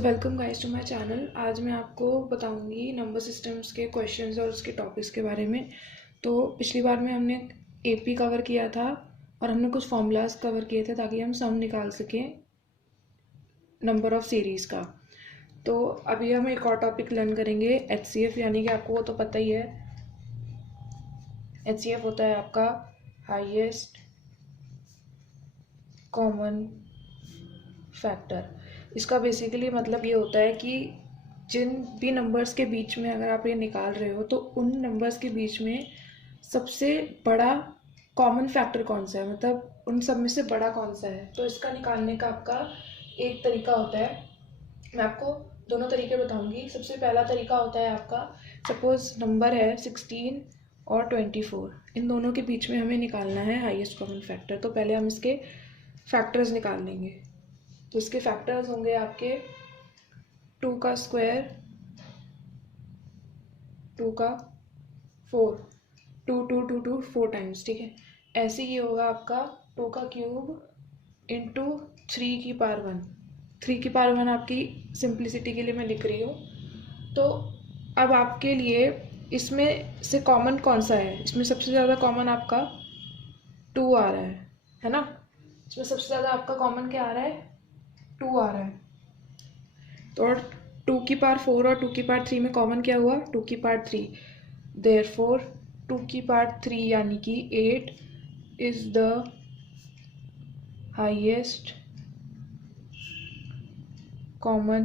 So welcome guys to my channel. आज मैं आपको बताऊंगी नंबर सिस्टम्स के क्वेश्चंस और उसके टॉपिक्स के बारे में। तो पिछली बार में हमने एपी कवर किया था और हमने कुछ फॉर्मूलाज कवर किए थे ताकि हम सम निकाल सकें नंबर ऑफ सीरीज़ का। तो अभी हम एक और टॉपिक लर्न करेंगे एचसीएफ, यानी कि आपको वो तो पता ही है। एचसीएफ होता है आपका हाईएस्ट कॉमन फैक्टर। इसका बेसिकली मतलब ये होता है कि जिन भी नंबर्स के बीच में अगर आप ये निकाल रहे हो तो उन नंबर्स के बीच में सबसे बड़ा कॉमन फैक्टर कौन सा है, मतलब उन सब में से बड़ा कौन सा है। तो इसका निकालने का आपका एक तरीका होता है। मैं आपको दोनों तरीके बताऊंगी। सबसे पहला तरीका होता है आपका, सपोज नंबर है 16 और 24, इन दोनों के बीच में हमें निकालना है हाईएस्ट कॉमन फैक्टर। तो पहले हम इसके फैक्टर्स निकाल लेंगे। तो इसके फैक्टर्स होंगे आपके 2 का स्क्वायर, 2 का 4, 2 2 2 2 4 टाइम्स, ठीक है। ऐसे ही होगा आपका 2 का क्यूब इंटू 3 की पावर 1। 3 की पावर 1 आपकी सिंप्लिसिटी के लिए मैं लिख रही हूँ। तो अब आपके लिए इसमें से कॉमन कौन सा है? इसमें सबसे ज़्यादा कॉमन आपका 2 आ रहा है ना। इसमें सबसे ज़्यादा आपका कॉमन क्या आ रहा है? 2 आ रहा है। तो 2 की पावर 4 और 2 की पावर 3 में कॉमन क्या हुआ? 2 की पावर 3। देयरफॉर 2 की पावर 3 यानी कि 8 is the highest common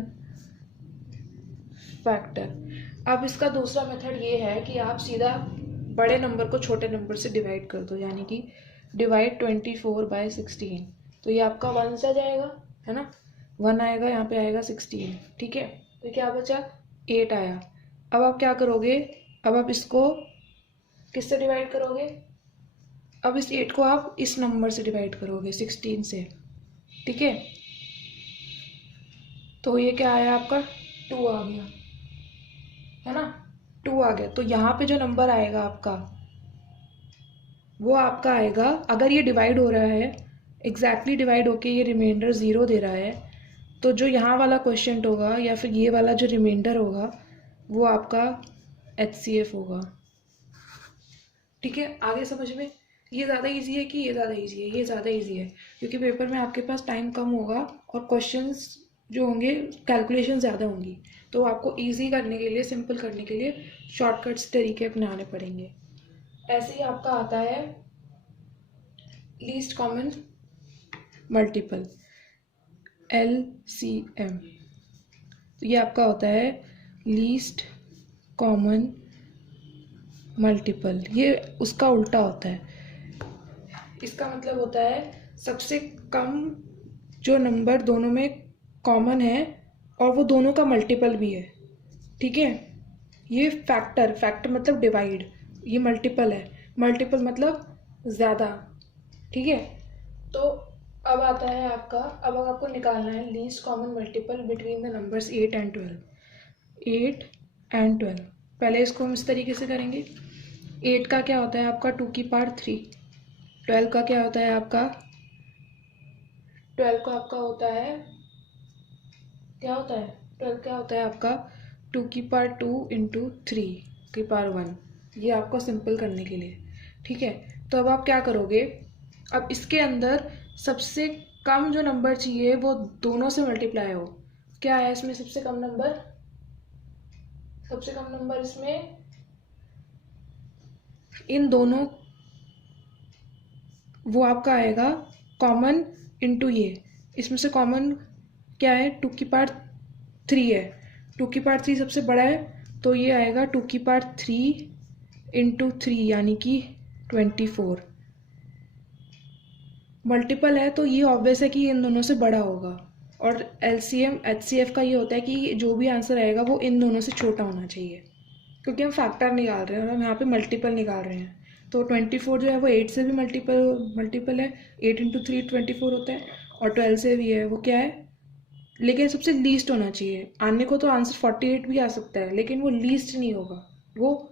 factor. अब इसका दूसरा मेथड ये है कि आप सीधा बड़े नंबर को छोटे नंबर से डिवाइड कर दो, यानी कि डिवाइड 24/16। तो ये आपका 1 से जाएगा, है ना। 1 आएगा, यहाँ पे आएगा 16, ठीक है। तो क्या बचा? 8 आया। अब आप क्या करोगे? अब आप इसको किससे डिवाइड करोगे? अब इस 8 को आप इस नंबर से डिवाइड करोगे 16 से, ठीक है। तो ये क्या आया आपका? 2 आ गया, है ना। 2 आ गया। तो यहाँ पे जो नंबर आएगा आपका वो आपका आएगा, अगर ये डिवाइड हो रहा है एग्जैक्टली डिवाइड होके ये रिमाइंडर 0 दे रहा है, तो जो यहाँ वाला क्वेश्चन होगा या फिर ये वाला जो रिमाइंडर होगा वो आपका एचसीएफ होगा, ठीक है। आगे समझ में? ये ज़्यादा इजी है कि ये ज़्यादा इजी है? ये ज़्यादा इजी है, क्योंकि पेपर में आपके पास टाइम कम होगा और क्वेश्चंस जो होंगे कैलकुलेशन ज़्यादा होंगी। तो आपको इजी करने के लिए, सिंपल करने के लिए शॉर्टकट्स तरीके अपनाने पड़ेंगे। ऐसे ही आपका आता है लीस्ट कॉमन मल्टीपल, LCM। तो ये आपका होता है लीस्ट कॉमन मल्टीपल, ये उसका उल्टा होता है। इसका मतलब होता है सबसे कम जो नंबर दोनों में कॉमन है और वो दोनों का मल्टीपल भी है, ठीक है। ये फैक्टर मतलब डिवाइड, ये मल्टीपल है। मल्टीपल मतलब ज़्यादा, ठीक है। तो अब आता है आपका, अब आपको निकालना है least common multiple between the numbers 8 and 12। 8 and 12, पहले इसको हम इस तरीके से करेंगे। 8 का क्या होता है आपका? 2 की पावर 3। 12 का क्या होता है आपका? 12 का आपका होता है, क्या होता है? 12 क्या होता है आपका? 2 की पावर 2 इंटू 3 की पावर 1। ये आपको सिंपल करने के लिए, ठीक है। तो अब आप क्या करोगे? अब इसके अंदर सबसे कम जो नंबर चाहिए वो दोनों से मल्टीप्लाई हो। क्या है इसमें सबसे कम नंबर? सबसे कम नंबर इसमें इन दोनों, वो आपका आएगा कॉमन इंटू ये। इसमें से कॉमन क्या है? 2 की पावर 3 है। 2 की पावर 3 सबसे बड़ा है, तो ये आएगा 2 की पावर 3 इंटू 3 यानी कि 24। मल्टीपल है तो ये ऑब्वियस है कि इन दोनों से बड़ा होगा। और एलसीएम एचसीएफ का ये होता है कि जो भी आंसर आएगा वो इन दोनों से छोटा होना चाहिए, क्योंकि हम फैक्टर निकाल रहे हैं और हम यहाँ पे मल्टीपल निकाल रहे हैं। तो 24 जो है वो 8 से भी मल्टीपल है। 8 इंटू 3 24 होता है। और 12 से भी है, वो क्या है? लेकिन सबसे लीस्ट होना चाहिए। आने को तो आंसर 48 भी आ सकता है, लेकिन वो लीस्ट नहीं होगा, वो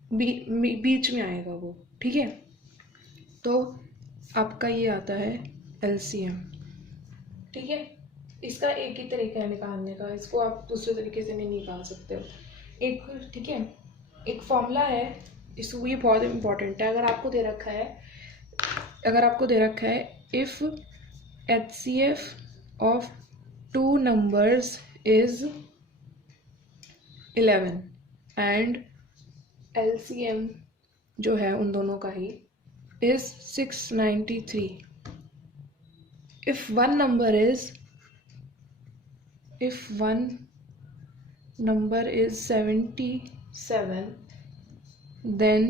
बीच में आएगा वो, ठीक है। तो आपका ये आता है LCM, ठीक है। इसका एक ही तरीका है निकालने का, इसको आप दूसरे तरीके से नहीं निकाल सकते हो। एक, ठीक है, एक फॉर्मूला है, इसको, ये बहुत इंपॉर्टेंट है। अगर आपको दे रखा है if HCF of two numbers is 11 and LCM जो है उन दोनों का he is 693, if one number is 77, then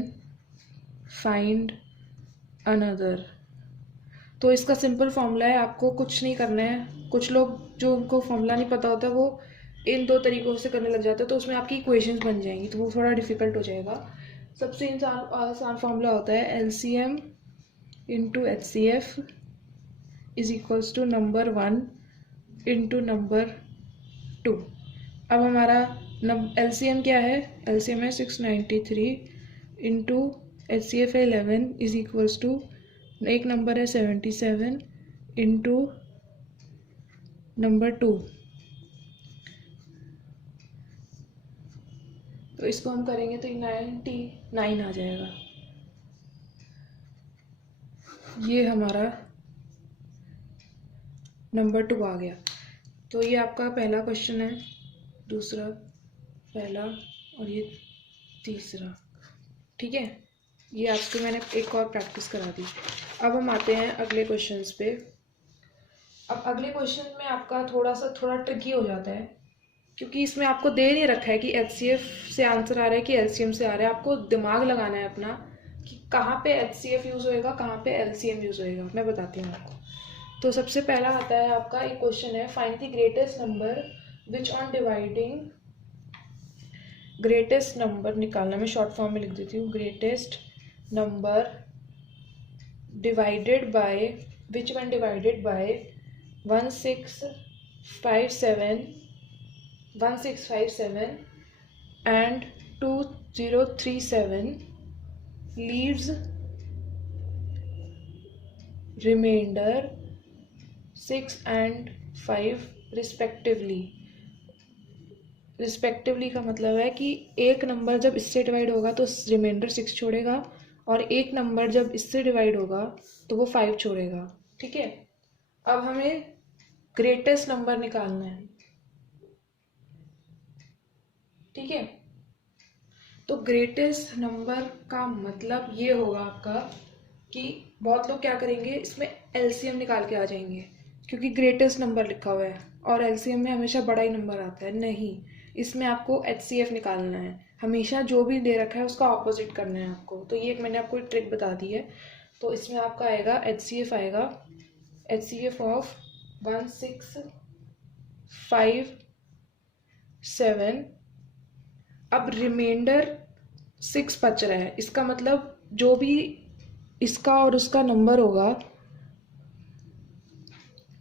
find another। तो इसका सिंपल फॉर्मूला है, आपको कुछ नहीं करना है। कुछ लोग जो उनको फॉर्मूला नहीं पता होता वो इन दो तरीकों से करने लग जाते हैं, तो उसमें आपकी इक्वेशंस बन जाएंगी, तो वो थोड़ा डिफिकल्ट हो जाएगा। सबसे आसान फॉर्मूला होता है LCM into HCF is equals to number 1 into number 2। अब हमारा LCM क्या है? LCM है 693 इंटू HCF है 11 इज इक्वल्स टू, एक नंबर है 77 इंटू नंबर 2। तो इसको हम करेंगे तो 99 आ जाएगा। ये हमारा नंबर 2 आ गया। तो ये आपका पहला क्वेश्चन है, दूसरा, पहला और ये तीसरा। ठीक है, ये आपको मैंने एक और प्रैक्टिस करा दी। अब हम आते हैं अगले क्वेश्चंस पे। अब अगले क्वेश्चन में आपका थोड़ा ट्रिकी हो जाता है, क्योंकि इसमें आपको दे नहीं रखा है कि HCF से आंसर आ रहा है कि LCM से आ रहा है। आपको दिमाग लगाना है अपना कि कहाँ पे HCF यूज़ होएगा, कहाँ पे LCM यूज़ होएगा। मैं बताती हूँ आपको। तो सबसे पहला आता है आपका, एक क्वेश्चन है, find the greatest number which on dividing, greatest number निकालना, मैं शॉर्ट फॉर्म में लिख देती हूँ, greatest number divided by, which one divided by 1657 and 2037 leaves remainder 6 and 5 respectively का मतलब है कि एक नंबर जब इससे डिवाइड होगा तो रिमाइंडर 6 छोड़ेगा, और एक नंबर जब इससे डिवाइड होगा तो वो 5 छोड़ेगा। ठीक है, अब हमें ग्रेटेस्ट नंबर निकालना है। ठीक है, तो ग्रेटेस्ट नंबर का मतलब ये होगा आपका कि बहुत लोग क्या करेंगे, इसमें LCM निकाल के आ जाएंगे, क्योंकि ग्रेटेस्ट नंबर लिखा हुआ है और LCM में हमेशा बड़ा ही नंबर आता है। नहीं, इसमें आपको HCF निकालना है। हमेशा जो भी दे रखा है उसका ऑपोजिट करना है आपको। तो ये एक मैंने आपको एक ट्रिक बता दी है। तो इसमें आपका आएगा HCF आएगा, HCF ऑफ 1657। अब रिमाइंडर 6 बच रहा है, इसका मतलब जो भी इसका और उसका नंबर होगा,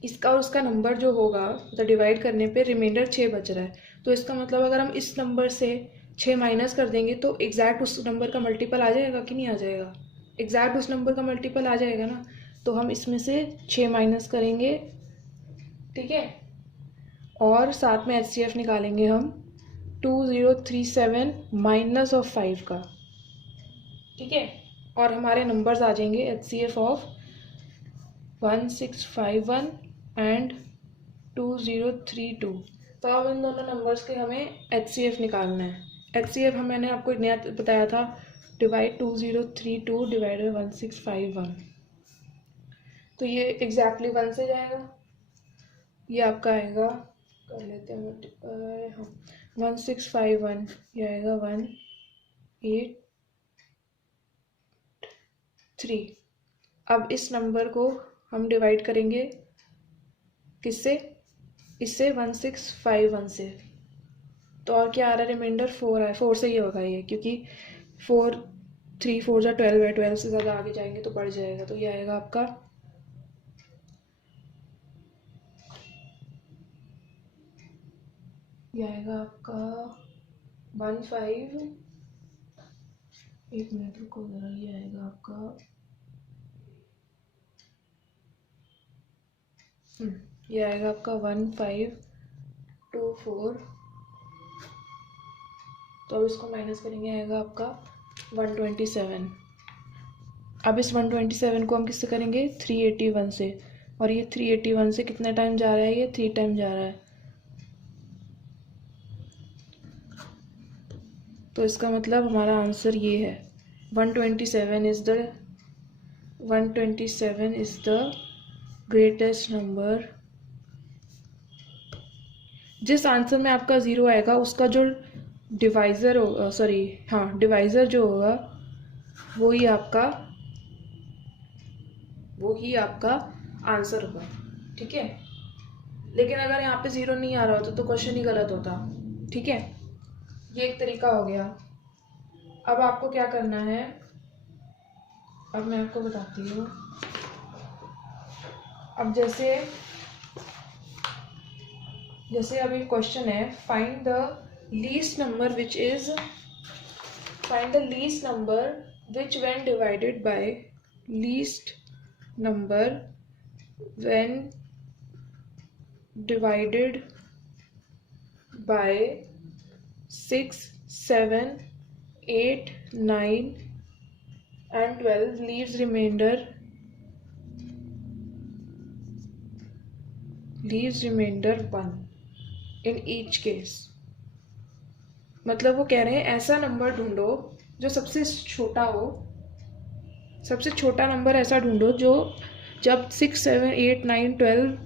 इसका और उसका नंबर जो होगा तो डिवाइड करने पे रिमाइंडर 6 बच रहा है। तो इसका मतलब अगर हम इस नंबर से 6 माइनस कर देंगे तो एग्जैक्ट उस नंबर का मल्टीपल आ जाएगा कि नहीं आ जाएगा? एग्जैक्ट उस नंबर का मल्टीपल आ जाएगा ना। तो हम इसमें से 6 माइनस करेंगे, ठीक है, और साथ में HCF निकालेंगे हम 2037 माइनस ऑफ 5 का। ठीक है, और हमारे नंबर्स आ जाएंगे HCF ऑफ 1651 एंड 2032। तो अब इन दोनों नंबर्स के हमें HCF निकालना है। HCF मैंने आपको नया बताया था, डिवाइड 2032 डिवाइड बाई 1651। तो ये एग्जैक्टली 1 से जाएगा। ये आपका आएगा, कर लेते हैं मल्टीप्लाई, हाँ, 1651, ये आएगा 183। अब इस नंबर को हम डिवाइड करेंगे किससे? इससे 1651 से। तो और क्या आ रहा है? रिमाइंडर 4 है, 4 से ही होगा ये, क्योंकि 4 3 4 जा 12 है, 12 से ज़्यादा आगे जाएंगे तो बढ़ जाएगा। तो ये आएगा आपका, ये आएगा आपका 15, एक मिनट रुको जरा, ये आएगा आपका ये आएगा आपका 1524। तो अब इसको माइनस करेंगे, आएगा आपका 127। अब इस 127 को हम किससे करेंगे, 381 से। और ये 381 से कितने टाइम जा रहा है, ये 3 टाइम जा रहा है। तो इसका मतलब हमारा आंसर ये है, 127 इज द ग्रेटेस्ट नंबर। जिस आंसर में आपका 0 आएगा उसका जो डिवाइज़र होगा, डिवाइज़र जो होगा वो ही आपका आंसर होगा। ठीक है, लेकिन अगर यहाँ पे 0 नहीं आ रहा होता तो क्वेश्चन ही गलत होता। ठीक है, ये एक तरीका हो गया। अब आपको क्या करना है, अब मैं आपको बताती हूँ। अब जैसे अभी क्वेश्चन है, find the least number which when divided by least number when divided by 6, 7, 8, 9 and 12 leaves remainder 1 in each case। मतलब वो कह रहे हैं ऐसा नंबर ढूंढो जो सबसे छोटा हो, सबसे छोटा नंबर ऐसा ढूंढो जो जब 6, 7, 8, 9, 12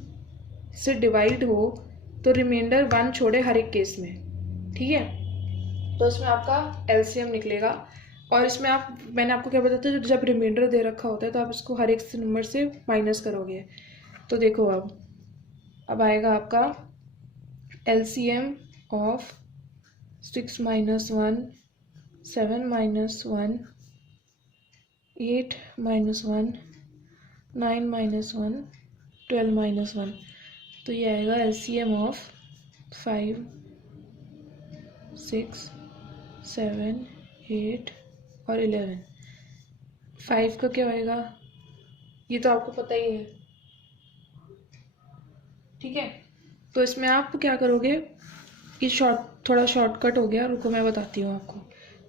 से डिवाइड हो तो रिमाइंडर 1 छोड़े हर एक केस में। ठीक है, तो इसमें आपका एलसीएम निकलेगा। और इसमें मैंने आपको क्या बताया था, जब रिमाइंडर दे रखा होता है तो आप इसको हर एक नंबर से माइनस करोगे। तो देखो अब आएगा आपका एलसीएम ऑफ 6 - 1, 7 - 1, 8 - 1, 9 - 1, 12 - 1। तो ये आएगा एलसीएम ऑफ 5, 6, 7, 8 और 11। 5 का क्या होएगा, ये तो आपको पता ही है। ठीक है, तो इसमें आप क्या करोगे, ये थोड़ा शॉर्टकट हो गया, रुको मैं बताती हूँ आपको।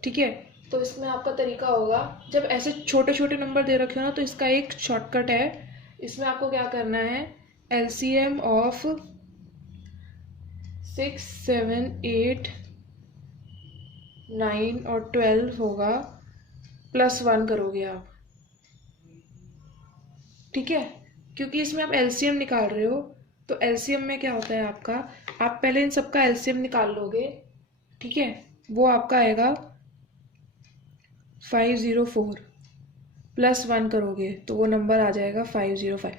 ठीक है, तो इसमें आपका तरीका होगा, जब ऐसे छोटे छोटे नंबर दे रखे हो ना तो इसका एक शॉर्टकट है। इसमें आपको क्या करना है, एलसीएम ऑफ 6, 7, 8, 9 और 12 होगा +1 करोगे आप। ठीक है, क्योंकि इसमें आप एलसीएम निकाल रहे हो, तो एलसीएम में क्या होता है आपका, आप पहले इन सबका एलसीएम निकाल लोगे। ठीक है, वो आपका आएगा 504 +1 करोगे तो वो नंबर आ जाएगा 505।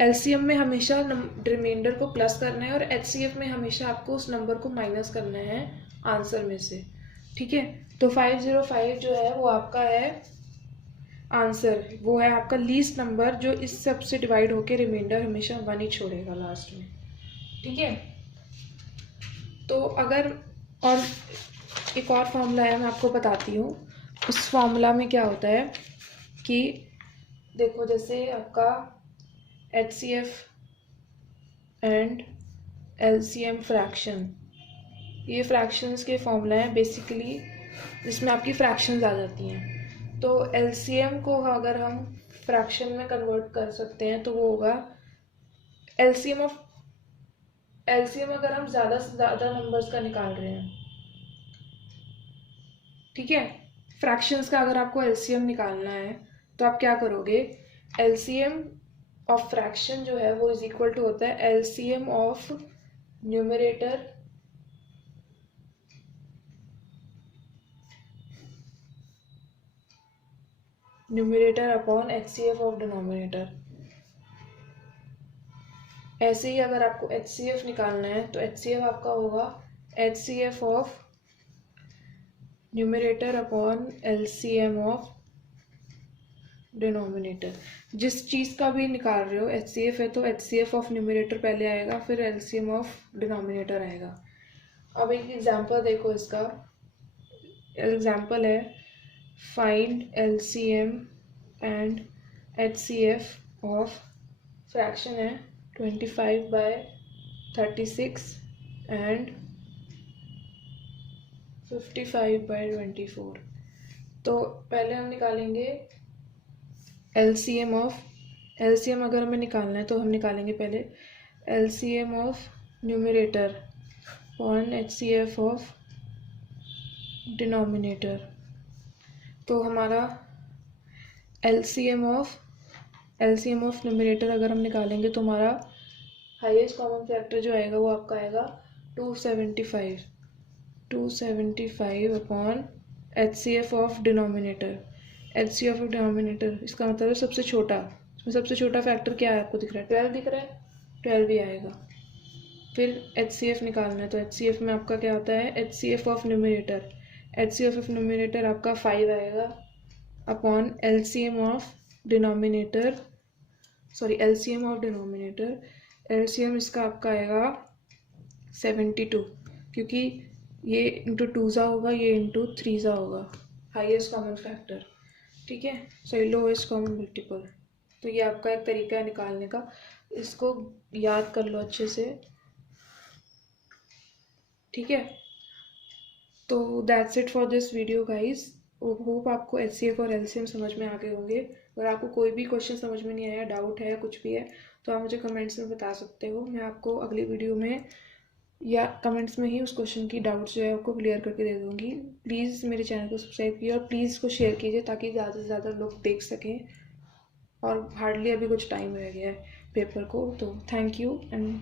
एलसीएम में हमेशा रिमाइंडर को प्लस करना है और एचसीएफ में हमेशा आपको उस नंबर को माइनस करना है आंसर में से। ठीक है, तो 505 जो है वो आपका है आंसर, वो है आपका लीस्ट नंबर जो इस सब से डिवाइड होके रिमाइंडर हमेशा 1 ही छोड़ेगा लास्ट में। ठीक है, तो अगर और एक और फॉर्मूला है, मैं आपको बताती हूँ। उस फॉर्मूला में क्या होता है कि देखो, जैसे आपका एचसीएफ एंड एलसीएम फ्रैक्शन, ये फ्रैक्शंस के फॉर्मूला हैं बेसिकली, जिसमें आपकी फ्रैक्शंस आ जाती हैं। तो एलसीएम को अगर हम फ्रैक्शन में कन्वर्ट कर सकते हैं तो वो होगा एलसीएम अगर हम ज़्यादा से ज़्यादा नंबर्स का निकाल रहे हैं। ठीक है, फ्रैक्शंस का अगर आपको एलसीएम निकालना है तो आप क्या करोगे, एलसीएम ऑफ फ्रैक्शन जो है वो इज इक्वल टू होता है LCM of numerator upon HCF of denominator. ऐसे ही अगर आपको एचसीएफ निकालना है तो एचसीएफ आपका होगा HCF of numerator upon LCM of denominator. जिस चीज़ का भी निकाल रहे हो एचसीएफ है तो एचसीएफ ऑफ न्यूमरेटर पहले आएगा, फिर एलसीएम ऑफ डिनोमिनेटर आएगा। अब एक एग्जांपल देखो, इसका एग्जांपल है find LCM and HCF of fraction है 25/36 एंड 55/24। तो पहले हम निकालेंगे LCM ऑफ, LCM अगर हमें निकालना है तो हम निकालेंगे पहले LCM of numerator on HCF of denominator. तो हमारा LCM ऑफ न्यूमरेटर अगर हम निकालेंगे तो हमारा हाईएस्ट कॉमन फैक्टर जो आएगा वो आपका आएगा 275 upon HCF of denominator. HCF of denominator इसका मतलब है सबसे छोटा, इसमें सबसे छोटा फैक्टर क्या है आपको दिख रहा है? 12 दिख रहा है, 12 ही आएगा। फिर HCF निकालना है तो HCF में आपका क्या होता है? HCF ऑफ न्यूमरेटर आपका 5 आएगा upon LCM of denominator, LCM इसका आपका आएगा 72, क्योंकि ये इंटू 2 ज़ा होगा, ये इंटू 3 ज़ा होगा, हाईएस्ट कॉमन फैक्टर, ठीक है, सॉरी लोएस्ट कॉमन मल्टीपल। तो ये आपका एक तरीका है निकालने का, इसको याद कर लो अच्छे से, ठीक है। तो that's it for this video guys. Hope आपको HCF और LCM समझ में आ गए होंगे। अगर आपको कोई भी क्वेश्चन समझ में नहीं आया, डाउट है, कुछ भी है, तो आप मुझे कमेंट्स में बता सकते हो। मैं आपको अगली वीडियो में या कमेंट्स में ही उस क्वेश्चन की डाउट्स जो है आपको क्लियर करके दे दूँगी। प्लीज़ मेरे चैनल को सब्सक्राइब कीजिए और प्लीज़ इसको शेयर कीजिए ताकि ज़्यादा से ज़्यादा लोग देख सकें। और हार्डली अभी कुछ टाइम रह गया है पेपर को, तो थैंक यू एंड